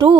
2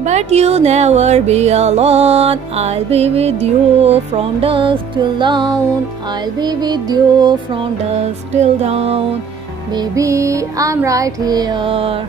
But you never be alone, I'll be with you from dusk till dawn, I'll be with you from dusk till dawn, baby I'm right here।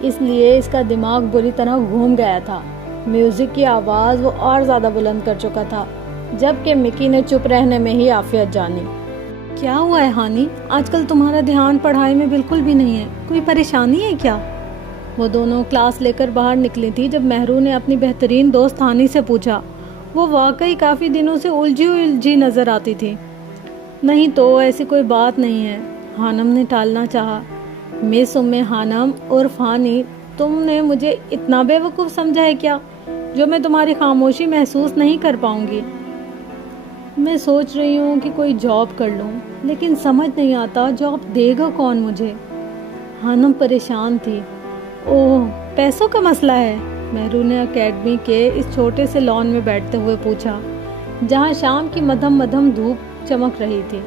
اس لیے اس کا دماغ بری طرح گھوم گیا تھا۔ Music کی آواز وہ اور زیادہ بلند کر چکا تھا، جبکہ مکی نے چپ رہنے میں ہی عافیت جانی۔ کیا ہوا ہے ہانی؟ آج کل تمہارا دھیان پڑھائی میں بالکل بھی نہیں ہے، کوئی پریشانی ہے کیا؟ وہ دونوں کلاس لے کر باہر نکلی تھی جب مہرو نے اپنی بہترین دوست ہانی سے پوچھا۔ وہ واقعی کافی دنوں سے الجھی نظر آتی تھی۔ نہیں تو ایسی کوئی بات نہیں ہے، ہانم نے ٹالنا چاہا۔ مس ہانم عرف ہانی، تم نے مجھے اتنا بے وقوف سمجھا ہے کیا جو میں تمہاری خاموشی محسوس نہیں کر پاؤں گی؟ میں سوچ رہی ہوں کہ کوئی جاب کر لوں، لیکن سمجھ نہیں آتا جاب دے گا کون مجھے؟ ہانم پریشان تھی۔ اوہ، پیسوں کا مسئلہ ہے؟ مہرو نے اکیڈمی کے اس چھوٹے سے لان میں بیٹھتے ہوئے پوچھا، جہاں شام کی مدھم دھوپ چمک رہی تھی۔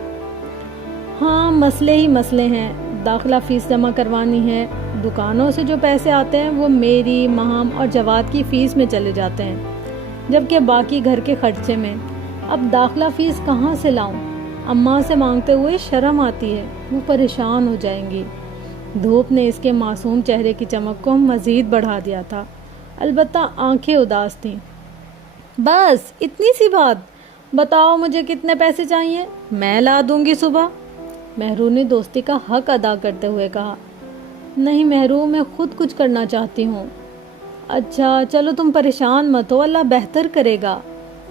ہاں، مسئلے ہی مسئلے ہیں۔ داخلہ فیس جمع کروانی ہے، دکانوں سے جو پیسے آتے ہیں وہ میری، مہام اور جواد کی فیس میں چلے جاتے ہیں، جبکہ باقی گھر کے خرچے میں۔ اب داخلہ فیس کہاں سے لاؤں؟ اماں سے مانگتے ہوئے شرم آتی ہے، وہ پریشان ہو جائیں گی۔ دھوپ نے اس کے معصوم چہرے کی چمک کو مزید بڑھا دیا تھا، البتہ آنکھیں اداس تھیں۔ بس اتنی سی بات؟ بتاؤ مجھے کتنے پیسے چاہیے، میں لا دوں گی صبح۔ مہرو نے دوستی کا حق ادا کرتے ہوئے کہا۔ نہیں مہرو، میں خود کچھ کرنا چاہتی ہوں۔ اچھا چلو، تم پریشان مت ہو، اللہ بہتر کرے گا۔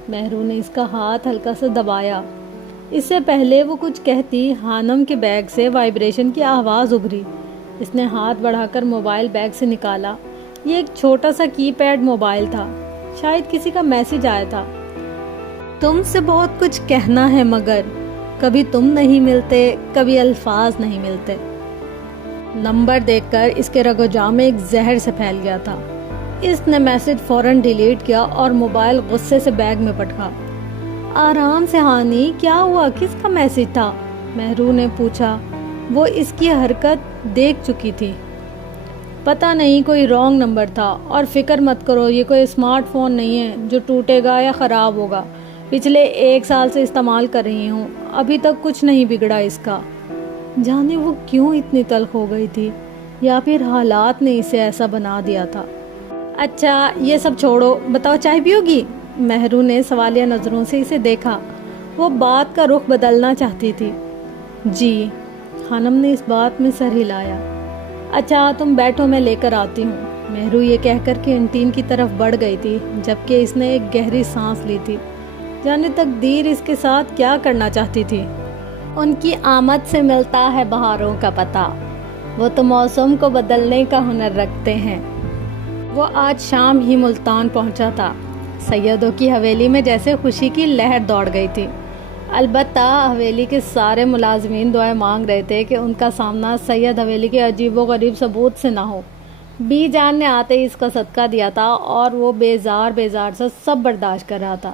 مہرو نے اس کا ہاتھ ہلکا سا دبایا۔ اس سے پہلے وہ کچھ کہتی، ہانم کے بیگ سے وائبریشن کی آواز ابھری۔ اس نے ہاتھ بڑھا کر موبائل بیگ سے نکالا۔ یہ ایک چھوٹا سا کی پیڈ موبائل تھا، شاید کسی کا میسج آیا تھا۔ تم سے بہت کچھ کہنا ہے مگر کبھی تم نہیں ملتے، کبھی الفاظ نہیں ملتے۔ نمبر دیکھ کر اس کے رگ و جان میں ایک زہر سے پھیل گیا تھا۔ اس نے میسج فوراً ڈیلیٹ کیا اور موبائل غصے سے بیگ میں پٹکا۔ آرام سے ہانی، کیا ہوا؟ کس کا میسج تھا؟ مہرو نے پوچھا۔ وہ اس کی حرکت دیکھ چکی تھی۔ پتہ نہیں، کوئی رانگ نمبر تھا، اور فکر مت کرو، یہ کوئی اسمارٹ فون نہیں ہے جو ٹوٹے گا یا خراب ہوگا۔ پچھلے 1 سال سے استعمال کر رہی ہوں، ابھی تک کچھ نہیں بگڑا اس کا۔ جانے وہ کیوں اتنی تلخ ہو گئی تھی، یا پھر حالات نے اسے ایسا بنا دیا تھا۔ اچھا یہ سب چھوڑو، بتاؤ چائے پیو گی؟ مہرو نے سوالیہ نظروں سے اسے دیکھا۔ وہ بات کا رخ بدلنا چاہتی تھی۔ جی، خانم نے اس بات میں سر ہلایا۔ اچھا تم بیٹھو، میں لے کر آتی ہوں۔ مہرو یہ کہہ کر کینٹین کی طرف بڑھ گئی تھی، جبکہ اس نے ایک گہری سانس لی تھی۔ جانے تقدیر اس کے ساتھ کیا کرنا چاہتی تھی۔ ان کی آمد سے ملتا ہے بہاروں کا پتہ، وہ تو موسم کو بدلنے کا ہنر رکھتے ہیں۔ وہ آج شام ہی ملتان پہنچا تھا۔ سیدوں کی حویلی میں جیسے خوشی کی لہر دوڑ گئی تھی۔ البتہ حویلی کے سارے ملازمین دعائیں مانگ رہے تھے کہ ان کا سامنا سید حویلی کے عجیب و غریب ثبوت سے نہ ہو۔ بی جان نے آتے ہی اس کا صدقہ دیا تھا اور وہ بیزار سے سب برداشت کر رہا تھا۔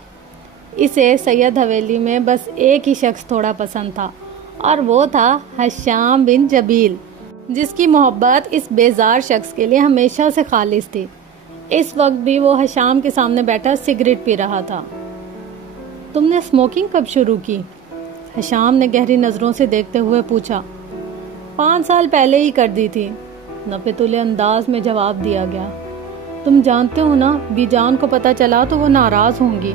اسے سید حویلی میں بس ایک ہی شخص تھوڑا پسند تھا، اور وہ تھا حشام بن جبیل، جس کی محبت اس بیزار شخص کے لیے ہمیشہ سے خالص تھی۔ اس وقت بھی وہ حشام کے سامنے بیٹھا سگریٹ پی رہا تھا۔ تم نے اسموکنگ کب شروع کی؟ حشام نے گہری نظروں سے دیکھتے ہوئے پوچھا۔ 5 سال پہلے ہی کر دی تھی، نپتولے انداز میں جواب دیا گیا۔ تم جانتے ہو نا، بی جان کو پتہ چلا تو وہ ناراض ہوں گی۔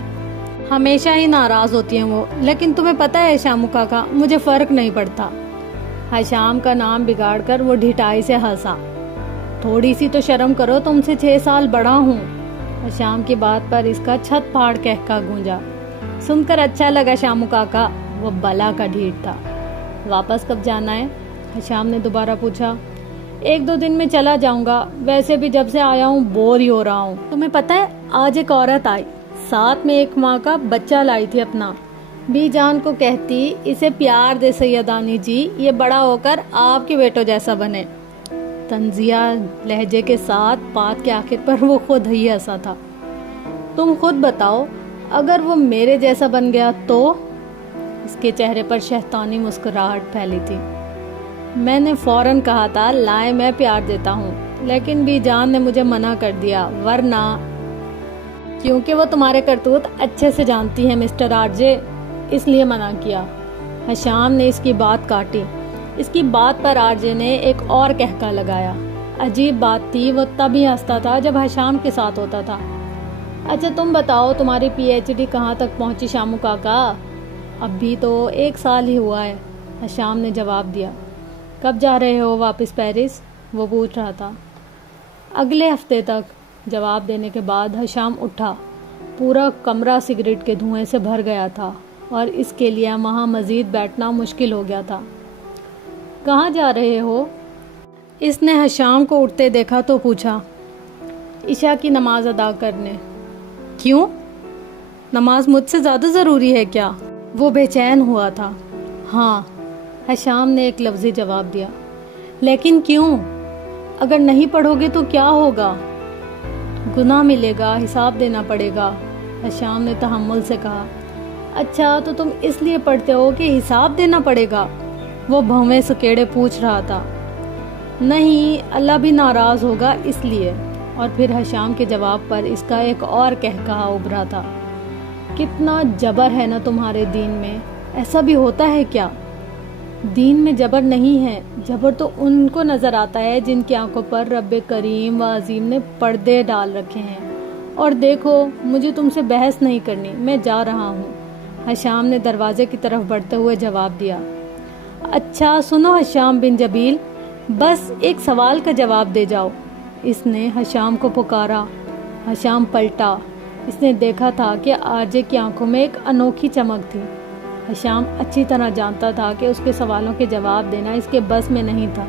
ہمیشہ ہی ناراض ہوتی ہیں وہ، لیکن تمہیں پتہ ہے شامو کاکا، مجھے فرق نہیں پڑتا۔ حشام کا نام بگاڑ کر وہ ڈھٹائی سے ہنسا۔ تھوڑی سی تو شرم کرو، تم سے 6 سال بڑا ہوں۔ حشام کی بات پر اس کا چھت پھاڑ کہکا گونجا۔ سن کر اچھا لگا شامو کاکا، وہ بلا کا ڈھیٹ تھا۔ واپس کب جانا ہے؟ حشام نے دوبارہ پوچھا۔ 1-2 دن میں چلا جاؤں گا، ویسے بھی جب سے آیا ہوں بور ہی ہو رہا ہوں۔ تمہیں پتہ ہے آج ایک عورت آئی، ساتھ میں 1 ماہ کا بچہ لائی تھی اپنا۔ بی جان کو کہتی اسے پیار دے سیدانی جی، یہ بڑا ہو کر آپ کے بیٹوں جیسا بنے۔ طنزیہ لہجے کے ساتھ بات کے آخر پر وہ خود ہی ہنسا تھا۔ تم خود بتاؤ، اگر وہ میرے جیسا بن گیا تو؟ اس کے چہرے پر شیطانی مسکراہٹ پھیلی تھی۔ میں نے فوراً کہا تھا لائے میں پیار دیتا ہوں، لیکن بی جان نے مجھے منع کر دیا، ورنہ کیونکہ وہ تمہارے کرتوت اچھے سے جانتی ہے مسٹر آرجے، اس لیے منع کیا۔ حشام نے اس کی بات کاٹی۔ اس کی بات پر آرجے نے ایک اور کہکا لگایا۔ عجیب بات تھی، وہ تب ہی ہنستا تھا جب ہشام کے ساتھ ہوتا تھا۔ اچھا تم بتاؤ تمہاری پی ایچ ڈی کہاں تک پہنچی شامو کاکا؟ اب بھی تو 1 سال ہی ہوا ہے، ہشام نے جواب دیا۔ کب جا رہے ہو واپس پیرس؟ وہ پوچھ رہا تھا۔ اگلے ہفتے تک، جواب دینے کے بعد ہشام اٹھا۔ پورا کمرہ سگریٹ کے دھوئیں سے بھر گیا تھا اور اس کے لیے وہاں مزید بیٹھنا مشکل ہو گیا تھا۔ کہاں جا رہے ہو؟ اس نے ہشام کو اٹھتے دیکھا تو پوچھا۔ عشاء کی نماز ادا کرنے۔ کیوں؟ نماز مجھ سے زیادہ ضروری ہے کیا؟ وہ بے چین ہوا تھا۔ ہاں، ہشام نے ایک لفظی جواب دیا۔ لیکن کیوں؟ اگر نہیں پڑھو گے تو کیا ہوگا؟ گناہ ملے گا، حساب دینا پڑے گا، ہشام نے تحمل سے کہا۔ اچھا تو تم اس لیے پڑھتے ہو کہ حساب دینا پڑے گا؟ وہ بھویں سکیڑے پوچھ رہا تھا۔ نہیں، اللہ بھی ناراض ہوگا اس لیے۔ اور پھر ہشام کے جواب پر اس کا ایک اور کہا ابھرا تھا۔ کتنا جبر ہے نا تمہارے دین میں، ایسا بھی ہوتا ہے کیا؟ دین میں جبر نہیں ہے، جبر تو ان کو نظر آتا ہے جن کی آنکھوں پر رب کریم و عظیم نے پردے ڈال رکھے ہیں۔ اور دیکھو، مجھے تم سے بحث نہیں کرنی، میں جا رہا ہوں، ہشام نے دروازے کی طرف بڑھتے ہوئے جواب دیا۔ اچھا سنو ہشام بن جبیل، بس ایک سوال کا جواب دے جاؤ، اس نے ہشام کو پکارا۔ ہشام پلٹا۔ اس نے دیکھا تھا کہ آرجے کی آنکھوں میں ایک انوکھی چمک تھی۔ ہشام اچھی طرح جانتا تھا کہ اس کے سوالوں کے جواب دینا اس کے بس میں نہیں تھا،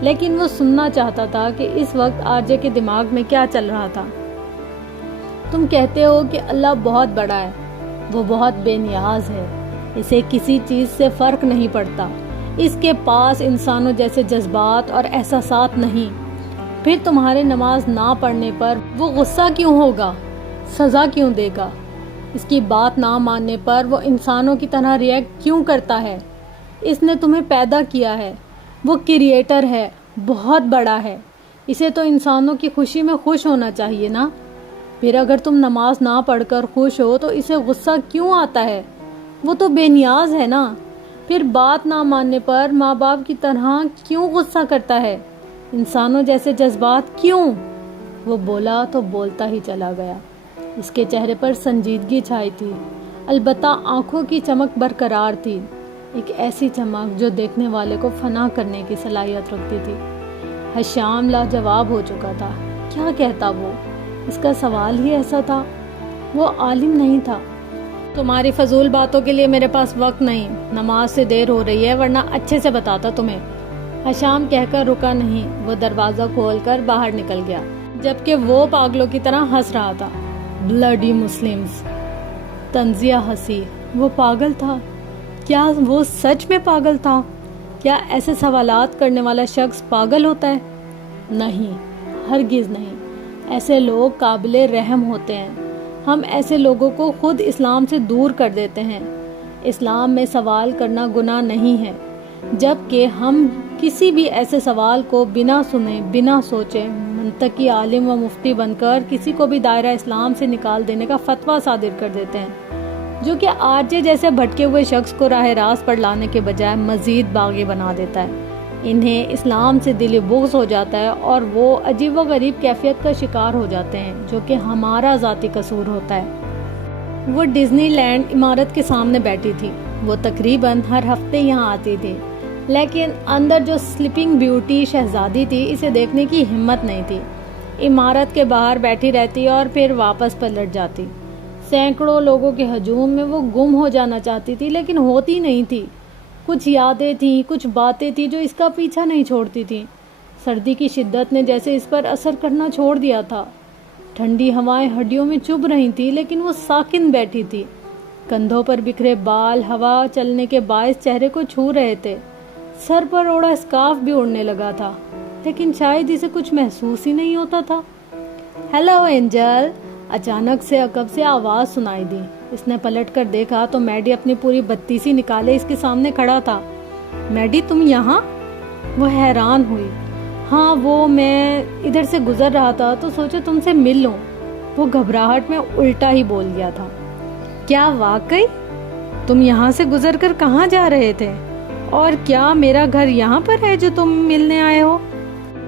لیکن وہ سننا چاہتا تھا کہ اس وقت آرجے کے دماغ میں کیا چل رہا تھا۔ تم کہتے ہو کہ اللہ بہت بڑا ہے، وہ بہت بے نیاز ہے، اسے کسی چیز سے فرق نہیں پڑتا، اس کے پاس انسانوں جیسے جذبات اور احساسات نہیں۔ پھر تمہارے نماز نہ پڑھنے پر وہ غصہ کیوں ہوگا، سزا کیوں دے گا؟ اس کی بات نہ ماننے پر وہ انسانوں کی طرح ریئیکٹ کیوں کرتا ہے؟ اس نے تمہیں پیدا کیا ہے، وہ کریٹر ہے، بہت بڑا ہے، اسے تو انسانوں کی خوشی میں خوش ہونا چاہیے نا۔ پھر اگر تم نماز نہ پڑھ کر خوش ہو تو اسے غصہ کیوں آتا ہے؟ وہ تو بے نیاز ہے نا۔ پھر بات نہ ماننے پر ماں باپ کی طرح کیوں غصہ کرتا ہے؟ انسانوں جیسے جذبات کیوں؟ وہ بولا تو بولتا ہی چلا گیا۔ اس کے چہرے پر سنجیدگی چھائی تھی، البتہ آنکھوں کی چمک برقرار تھی، ایک ایسی چمک جو دیکھنے والے کو فنا کرنے کی صلاحیت رکھتی تھی۔ ہشام لاجواب ہو چکا تھا، کیا کہتا وہ؟ اس کا سوال ہی ایسا تھا، وہ عالم نہیں تھا۔ تمہاری فضول باتوں کے لیے میرے پاس وقت نہیں، نماز سے دیر ہو رہی ہے ورنہ اچھے سے بتاتا تمہیں۔ ہشام کہہ کر رکا نہیں، وہ دروازہ کھول کر باہر نکل گیا، جبکہ وہ پاگلوں کی طرح ہنس رہا تھا۔ بلڈی مسلمز، تنزیہ ہنسی۔ وہ پاگل تھا؟ کیا وہ سچ میں پاگل تھا؟ کیا ایسے سوالات کرنے والا شخص پاگل ہوتا ہے؟ نہیں، ہرگز نہیں۔ ایسے لوگ قابل رحم ہوتے ہیں، ہم ایسے لوگوں کو خود اسلام سے دور کر دیتے ہیں۔ اسلام میں سوال کرنا گناہ نہیں ہے، جبکہ ہم کسی بھی ایسے سوال کو بنا سنے بنا سوچے منطقی عالم و مفتی بن کر کسی کو بھی دائرہ اسلام سے نکال دینے کا فتویٰ صادر کر دیتے ہیں، جو کہ آرجے جیسے بھٹکے ہوئے شخص کو راہ راست پر لانے کے بجائے مزید باغی بنا دیتا ہے۔ انہیں اسلام سے دلی بغض ہو جاتا ہے اور وہ عجیب و غریب کیفیت کا شکار ہو جاتے ہیں جو کہ ہمارا ذاتی قصور ہوتا ہے۔ وہ ڈزنی لینڈ عمارت کے سامنے بیٹھی تھی، وہ تقریباً ہر ہفتے یہاں آتی تھی، لیکن اندر جو سلیپنگ بیوٹی شہزادی تھی اسے دیکھنے کی ہمت نہیں تھی۔ عمارت کے باہر بیٹھی رہتی اور پھر واپس پلٹ جاتی۔ سینکڑوں لوگوں کے ہجوم میں وہ گم ہو جانا چاہتی تھی لیکن ہوتی نہیں تھی۔ کچھ یادیں تھیں، کچھ باتیں تھیں جو اس کا پیچھا نہیں چھوڑتی تھیں۔ سردی کی شدت نے جیسے اس پر اثر کرنا چھوڑ دیا تھا۔ ٹھنڈی ہوائیں ہڈیوں میں چبھ رہی تھی لیکن وہ ساکن بیٹھی تھی۔ کندھوں پر بکھرے بال ہوا چلنے کے باعث چہرے کو چھو رہے تھے۔ سر پر اوڑھا اسکارف بھی اڑنے لگا تھا، لیکن شاید اسے کچھ محسوس ہی نہیں ہوتا تھا۔ ہیلو اینجل، اچانک سے عقب سے آواز سنائی دی۔ اس نے پلٹ کر دیکھا تو میڈی اپنی پوری بتیسی نکالے اس کے سامنے کھڑا تھا۔ میڈی تم یہاں؟ وہ حیران ہوئی۔ ہاں، وہ میں ادھر سے گزر رہا تھا تو سوچا تم سے مل لوں۔ وہ گھبراہٹ میں الٹا ہی بول گیا تھا۔ کیا واقعی؟ تم یہاں سے گزر کر کہاں جا رہے تھے؟ اور کیا میرا گھر یہاں پر ہے جو تم ملنے آئے ہو؟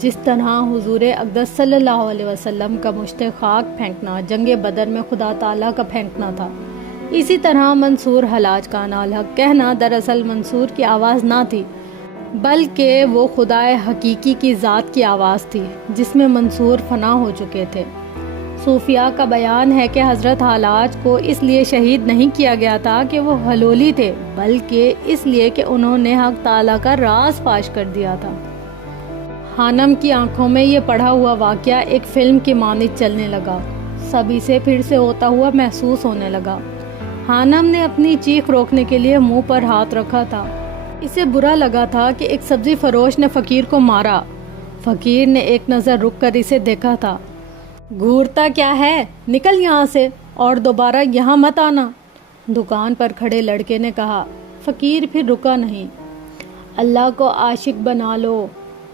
جس طرح حضور اقدس صلی اللہ علیہ وسلم کا مشت خاک پھینکنا جنگ بدر میں خدا تعالیٰ کا پھینکنا تھا، اسی طرح منصور حلاج کا الحق کہنا دراصل منصور کی آواز نہ تھی، بلکہ وہ خدائے حقیقی کی ذات کی آواز تھی جس میں منصور فنا ہو چکے تھے۔ صوفیاء کا بیان ہے کہ حضرت حلاج کو اس لیے شہید نہیں کیا گیا تھا کہ وہ حلولی تھے، بلکہ اس لیے کہ انہوں نے حق تعالیٰ کا راز فاش کر دیا تھا۔ خانم کی آنکھوں میں یہ پڑھا ہوا واقعہ ایک فلم کی مانند چلنے لگا، سب اسے پھر سے ہوتا ہوا محسوس ہونے لگا۔ خانم نے اپنی چیخ روکنے کے لیے منہ پر ہاتھ رکھا تھا۔ اسے برا لگا تھا کہ ایک سبزی فروش نے فقیر کو مارا۔ فقیر نے ایک نظر رک کر اسے دیکھا تھا۔ گھورتا کیا ہے، نکل یہاں سے اور دوبارہ یہاں مت آنا، دکان پر کھڑے لڑکے نے کہا۔ فقیر پھر رکا نہیں۔ اللہ کو عاشق بنا لو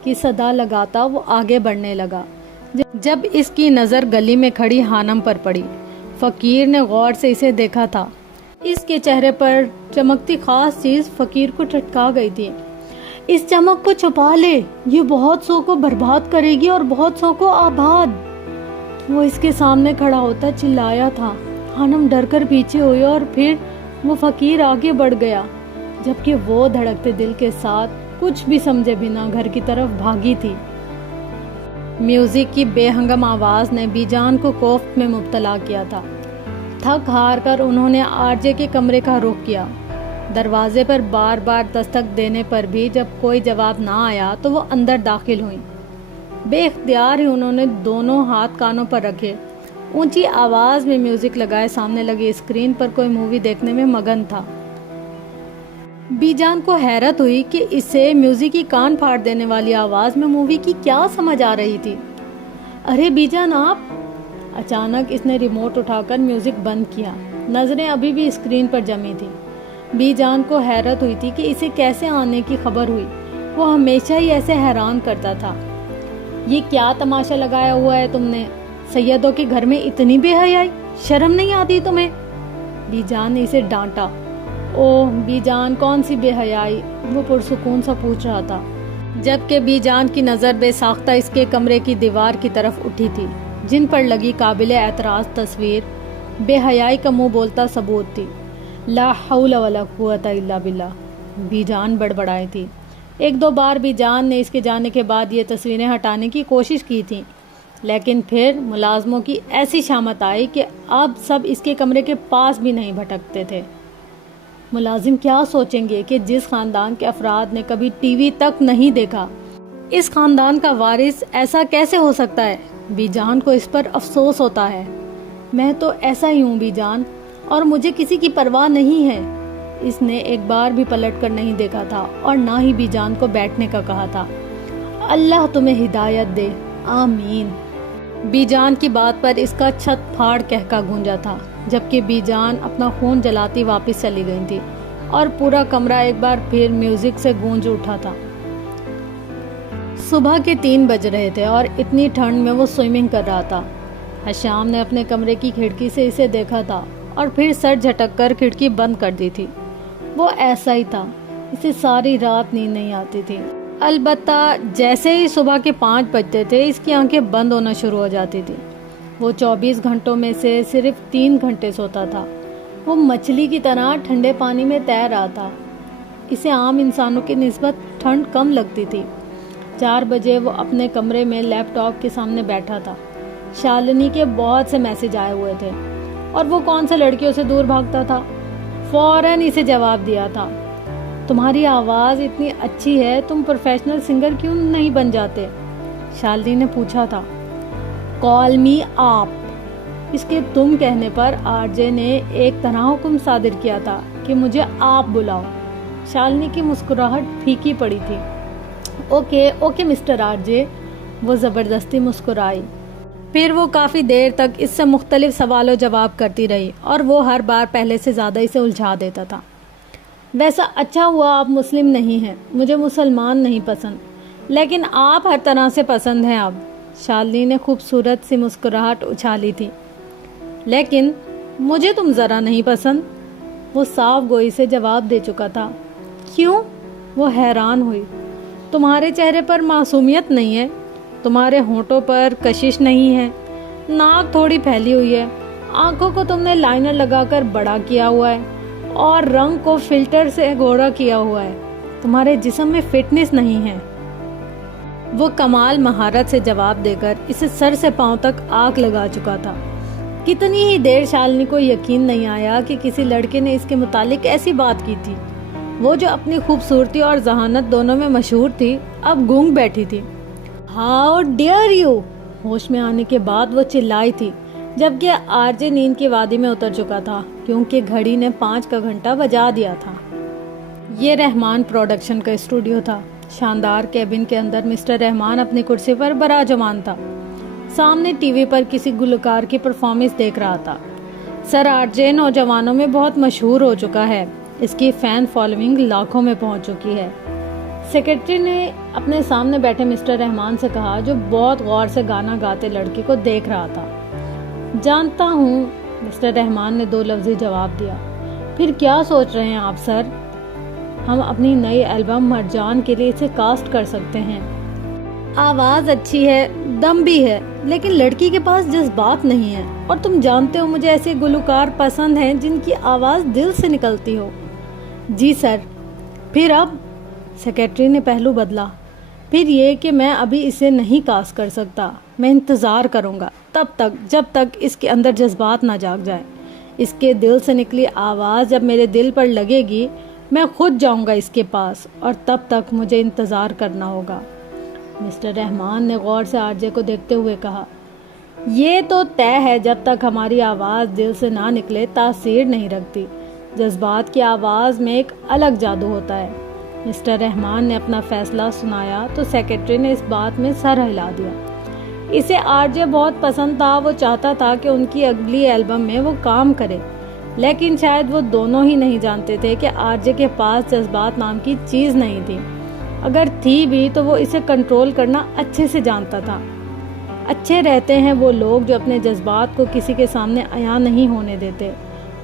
کی صدا لگاتا وہ آگے بڑھنے لگا، جب اس کی نظر گلی میں کھڑی خانم پر پڑی۔ فقیر نے غور سے اسے دیکھا تھا۔ اس کے چہرے پر چمکتی خاص چیز فقیر کو چٹکا گئی تھی۔ اس چمک کو چھپا لے، یہ بہت سو کو برباد کرے گی اور بہت سو کو آباد۔ وہ اس کے سامنے کھڑا ہوتا چلایا تھا۔ خانم ڈر کر پیچھے ہوئی اور پھر وہ فقیر آگے بڑھ گیا، جبکہ وہ دھڑکتے دل کے ساتھ کچھ بھی سمجھے بنا گھر کی طرف بھاگی تھی۔ میوزک کی بے ہنگم آواز نے بی جان کو کوفت میں مبتلا کیا تھا۔ تھک ہار کر انہوں نے آرجے کے کمرے کا رخ کیا۔ دروازے پر بار بار دستک دینے پر بھی جب کوئی جواب نہ آیا تو وہ اندر داخل ہوئیں۔ بے اختیار ہی انہوں نے دونوں ہاتھ کانوں پر رکھے، اونچی آواز میں میوزک لگائے سامنے لگی اسکرین پر کوئی مووی دیکھنے میں مگن تھا۔ بی جان کو حیرت ہوئی کہ اسے میوزک کی کان پھاڑ دینے والی آواز میں مووی کی کیا سمجھ آ رہی تھی۔ ارے بی جان آپ! اچانک اس نے ریموٹ اٹھا کر میوزک بند کیا، نظریں ابھی بھی اسکرین پر جمی تھی۔ بی جان کو حیرت ہوئی تھی کہ اسے کیسے آنے کی خبر ہوئی، وہ ہمیشہ ہی ایسے حیران کرتا تھا۔ یہ کیا تماشا لگایا ہوا ہے تم نے؟ سیدوں کے گھر میں اتنی بے حیائی، شرم نہیں آتی تمہیں؟ بی جان نے اسے ڈانٹا۔ او بی جان، کون سی بے حیائی؟ وہ پرسکون سا پوچھ رہا تھا، جبکہ بی جان کی نظر بے ساختہ اس کے کمرے کی دیوار کی طرف اٹھی تھی، جن پر لگی قابل اعتراض تصویر بے حیائی کا منہ بولتا ثبوت تھی۔ لا حول ولا قوت الا باللہ، بی جان بڑبڑائی تھی۔ ایک دو بار بی جان نے اس کے جانے کے بعد یہ تصویریں ہٹانے کی کوشش کی تھی، لیکن پھر ملازموں کی ایسی شامت آئی کہ اب سب اس کے کمرے کے پاس بھی نہیں بھٹکتے تھے۔ ملازم کیا سوچیں گے کہ جس خاندان کے افراد نے کبھی ٹی وی تک نہیں دیکھا، اس خاندان کا وارث ایسا کیسے ہو سکتا ہے؟ بی جان کو اس پر افسوس ہوتا ہے۔ میں تو ایسا ہی ہوں بی جان، اور مجھے کسی کی پرواہ نہیں ہے۔ اس نے ایک بار بھی پلٹ کر نہیں دیکھا تھا اور نہ ہی بی جان کو بیٹھنے کا کہا تھا۔ اللہ تمہیں ہدایت دے، آمین۔ بی جان کی بات پر اس کا چھت پھاڑ کہکا گونجا تھا، جبکہ بی جان اپنا خون جلاتی واپس چلی گئی تھی اور پورا کمرہ ایک بار پھر میوزک سے گونج اٹھا تھا۔ صبح کے 3 بج رہے تھے اور اتنی ٹھنڈ میں وہ سوئمنگ کر رہا تھا۔ حشام نے اپنے کمرے کی کھڑکی سے اسے دیکھا تھا اور پھر سر جھٹک کر کھڑکی بند کر دی تھی۔ وہ ایسا ہی تھا، اسے ساری رات نیند نہیں آتی تھی۔ البتہ جیسے ہی صبح کے 5 بجتے تھے اس کی آنکھیں بند ہونا شروع ہو جاتی تھی۔ وہ 24 گھنٹوں میں سے صرف 3 گھنٹے سوتا تھا۔ وہ مچھلی کی طرح ٹھنڈے پانی میں تیر رہا تھا۔ اسے عام انسانوں کی نسبت ٹھنڈ کم لگتی تھی۔ 4 بجے وہ اپنے کمرے میں لیپ ٹاپ کے سامنے بیٹھا تھا۔ شالنی کے بہت سے میسج آئے ہوئے تھے اور وہ کون سے لڑکیوں سے دور بھاگتا تھا۔ فوراً اسے جواب دیا تھا، تمہاری آواز اتنی اچھی ہے، تم پروفیشنل سنگر کیوں نہیں بن جاتے؟ شالنی نے پوچھا تھا۔ کال می آپ، اس کے تم کہنے پر آر جے نے ایک طرح حکم صادر کیا تھا کہ مجھے آپ بلاؤ۔ شالنی کی مسکراہٹ پھیکی پڑی تھی۔ اوکے مسٹر آر جے، وہ زبردستی مسکرائی۔ پھر وہ کافی دیر تک اس سے مختلف سوال و جواب کرتی رہی اور وہ ہر بار پہلے سے زیادہ اسے الجھا دیتا تھا۔ ویسا اچھا ہوا آپ مسلم نہیں ہیں، مجھے مسلمان نہیں پسند، لیکن آپ ہر طرح سے پسند ہیں اب۔ شالنی نے خوبصورت سی مسکراہٹ اچھالی تھی۔ لیکن مجھے تم ذرا نہیں پسند، وہ صاف گوئی سے جواب دے چکا تھا۔ کیوں؟ وہ حیران ہوئی۔ تمہارے چہرے پر معصومیت نہیں ہے، تمہارے ہونٹوں پر کشش نہیں ہے، ناک تھوڑی پھیلی ہوئی ہے، آنکھوں کو تم نے لائنر لگا کر بڑا کیا ہوا ہے اور رنگ کو فلٹر سے گورا کیا ہوا ہے، تمہارے جسم میں فٹنس نہیں ہے۔ وہ کمال مہارت سے جواب دے کر اسے سر سے پاؤں تک آگ لگا چکا تھا۔ کتنی ہی دیر شالنی کو یقین نہیں آیا کہ کسی لڑکے نے اس کے متعلق ایسی بات کی تھی۔ وہ جو اپنی خوبصورتی اور ذہانت دونوں میں مشہور تھی، اب گونگ بیٹھی تھی۔ How dare you! ہوش میں آنے کے بعد وہ چلائی تھی، جبکہ آرجے نیند کی وادی میں اتر چکا تھا، کیونکہ گھڑی نے 5 کا گھنٹہ بجا دیا تھا۔ یہ رحمان پروڈکشن کا اسٹوڈیو تھا۔ شاندار کیبن کے اندر مسٹر رحمان اپنی کرسی پر براجمان تھا، سامنے ٹی وی پر کسی گلوکار کی پرفارمنس دیکھ رہا تھا۔ سر آرجے نوجوانوں میں بہت مشہور ہو چکا ہے، اس کی فین فالوئنگ لاکھوں میں پہنچ چکی ہے۔ سیکرٹری نے اپنے سامنے بیٹھے مسٹر رحمان سے کہا، جو بہت غور سے گانا گاتے لڑکے کو دیکھ رہا تھا۔ جانتا ہوں، مسٹر رحمان نے 2 لفظی جواب دیا۔ پھر کیا سوچ رہے ہیں آپ سر؟ ہم اپنی نئی البم مرجان کے لیے اسے کاسٹ کر سکتے ہیں۔ آواز اچھی ہے، دم بھی ہے، لیکن لڑکی کے پاس جذبات نہیں ہے، اور تم جانتے ہو مجھے ایسے گلوکار پسند ہیں جن کی آواز دل سے نکلتی ہو۔ جی سر۔ پھر اب؟ سیکرٹری نے پہلو بدلا۔ پھر یہ کہ میں ابھی اسے نہیں کاسٹ کر سکتا، میں انتظار کروں گا تب تک جب تک اس کے اندر جذبات نہ جاگ جائے۔ اس کے دل سے نکلی آواز جب میرے دل پر لگے گی، میں خود جاؤں گا اس کے پاس، اور تب تک مجھے انتظار کرنا ہوگا۔ مسٹر رحمان نے غور سے آرجے کو دیکھتے ہوئے کہا، یہ تو طے ہے جب تک ہماری آواز دل سے نہ نکلے تاثیر نہیں رکھتی۔ جذبات کی آواز میں ایک الگ جادو ہوتا ہے۔ مسٹر رحمان نے اپنا فیصلہ سنایا تو سیکرٹری نے اس بات میں سر ہلا دیا۔ اسے آرجے بہت پسند تھا، وہ چاہتا تھا کہ ان کی اگلی البم میں وہ کام کرے، لیکن شاید وہ دونوں ہی نہیں جانتے تھے کہ آرجے کے پاس جذبات نام کی چیز نہیں تھی۔ اگر تھی بھی تو وہ اسے کنٹرول کرنا اچھے سے جانتا تھا۔ اچھے رہتے ہیں وہ لوگ جو اپنے جذبات کو کسی کے سامنے عیاں نہیں ہونے دیتے،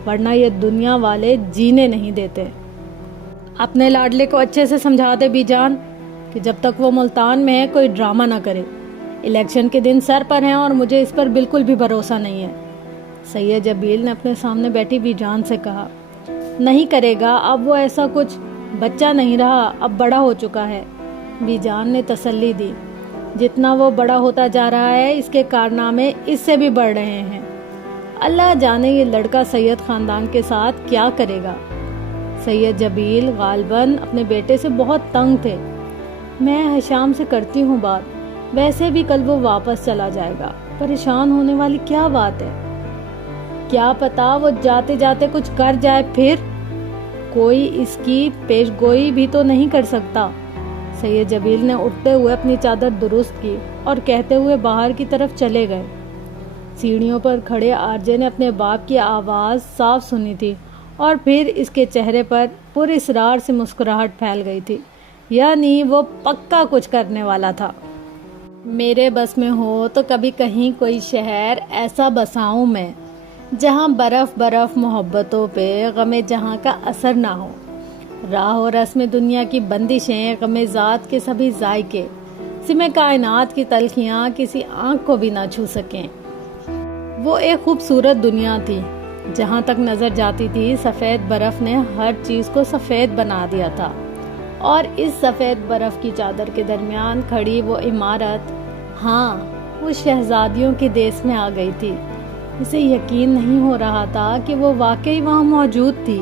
ورنہ یہ دنیا والے جینے نہیں دیتے۔ اپنے لاڈلے کو اچھے سے سمجھا دے بی جان کہ جب تک وہ ملتان میں ہے کوئی ڈرامہ نہ کرے۔ الیکشن کے دن سر پر ہیں اور مجھے اس پر بالکل بھی بھروسہ نہیں ہے۔ سید جبیل نے اپنے سامنے بیٹھی بی جان سے کہا، نہیں کرے گا، اب وہ ایسا کچھ بچہ نہیں رہا، اب بڑا ہو چکا ہے۔ بی جان نے تسلی دی، جتنا وہ بڑا ہوتا جا رہا ہے اس کے کارنامے اس سے بھی بڑھ رہے ہیں۔ اللہ جانے یہ لڑکا سید خاندان کے ساتھ کیا کرے گا۔ سید جبیل غالباً اپنے بیٹے سے بہت تنگ تھے۔ میں حشام سے کرتی ہوں بات، ویسے بھی کل وہ واپس چلا جائے گا، پریشان ہونے والی کیا بات ہے؟ کیا پتا وہ جاتے جاتے کچھ کر جائے، پھر کوئی اس کی پیش گوئی بھی تو نہیں کر سکتا۔ سید جبیل نے اٹھتے ہوئے اپنی چادر درست کی اور کہتے ہوئے باہر کی طرف چلے گئے۔ سیڑھیوں پر کھڑے آرجے نے اپنے باپ کی آواز صاف سنی تھی، اور پھر اس کے چہرے پر پر اصرار سے مسکراہٹ پھیل گئی تھی، یعنی وہ پکا کچھ کرنے والا تھا۔ میرے بس میں ہو تو کبھی کہیں کوئی شہر ایسا بساؤں میں، جہاں برف برف محبتوں پہ غم جہاں کا اثر نہ ہو، راہ و رسم دنیا کی بندشیں، غم ذات کے سبھی ذائقے، سم کائنات کی تلخیاں کسی آنکھ کو بھی نہ چھو سکیں۔ وہ ایک خوبصورت دنیا تھی، جہاں تک نظر جاتی تھی سفید برف نے ہر چیز کو سفید بنا دیا تھا، اور اس سفید برف کی چادر کے درمیان کھڑی وہ عمارت، ہاں وہ شہزادیوں کے دیس میں آ گئی تھی۔ اسے یقین نہیں ہو رہا تھا کہ وہ واقعی وہاں موجود تھی۔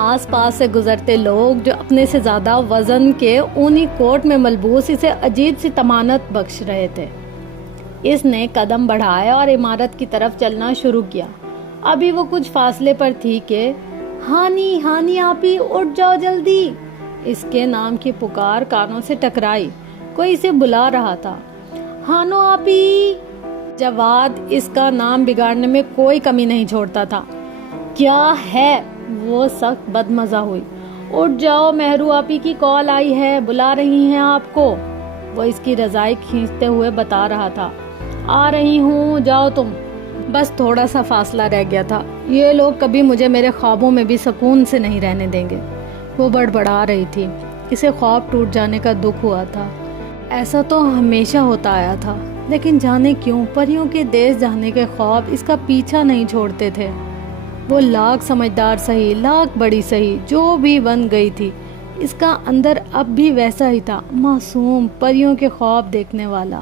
آس پاس سے گزرتے لوگ جو اپنے سے زیادہ وزن کے اونی کوٹ میں ملبوس اسے عجیب سی طمانت بخش رہے تھے۔ اس نے قدم بڑھائے اور عمارت کی طرف چلنا شروع کیا۔ ابھی وہ کچھ فاصلے پر تھی کہ ہانی ہانی آپی اٹھ جاؤ جلدی، اس کے نام کی پکار کانوں سے ٹکرائی۔ کوئی اسے بلا رہا تھا، ہانو آپی۔ جواد اس کا نام بگاڑنے میں کوئی کمی نہیں چھوڑتا تھا۔ کیا ہے؟ وہ سخت بدمزہ ہوئی۔ اٹھ جاؤ، مہرو آپی کی کال آئی ہے، بلا رہی ہیں آپ کو، وہ اس کی رضائی کھینچتے ہوئے بتا رہا تھا۔ آ رہی ہوں، جاؤ تم۔ بس تھوڑا سا فاصلہ رہ گیا تھا، یہ لوگ کبھی مجھے میرے خوابوں میں بھی سکون سے نہیں رہنے دیں گے، وہ بڑبڑا رہی تھی۔ اسے خواب ٹوٹ جانے کا دکھ ہوا تھا۔ ایسا تو ہمیشہ ہوتا آیا تھا، لیکن جانے کیوں پریوں کے دیش جانے کے خواب اس کا پیچھا نہیں چھوڑتے تھے۔ وہ لاکھ سمجھدار سہی، لاکھ بڑی سہی، جو بھی بن گئی تھی، اس کا اندر اب بھی ویسا ہی تھا، معصوم پریوں کے خواب دیکھنے والا۔